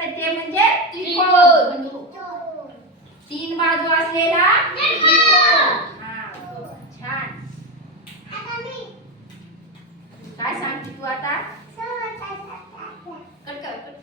असतं ते म्हणजे त्रिकोण. तीन बाजू असलेला त्रिकोण. छान. काय सांगते तू आता? कट कर.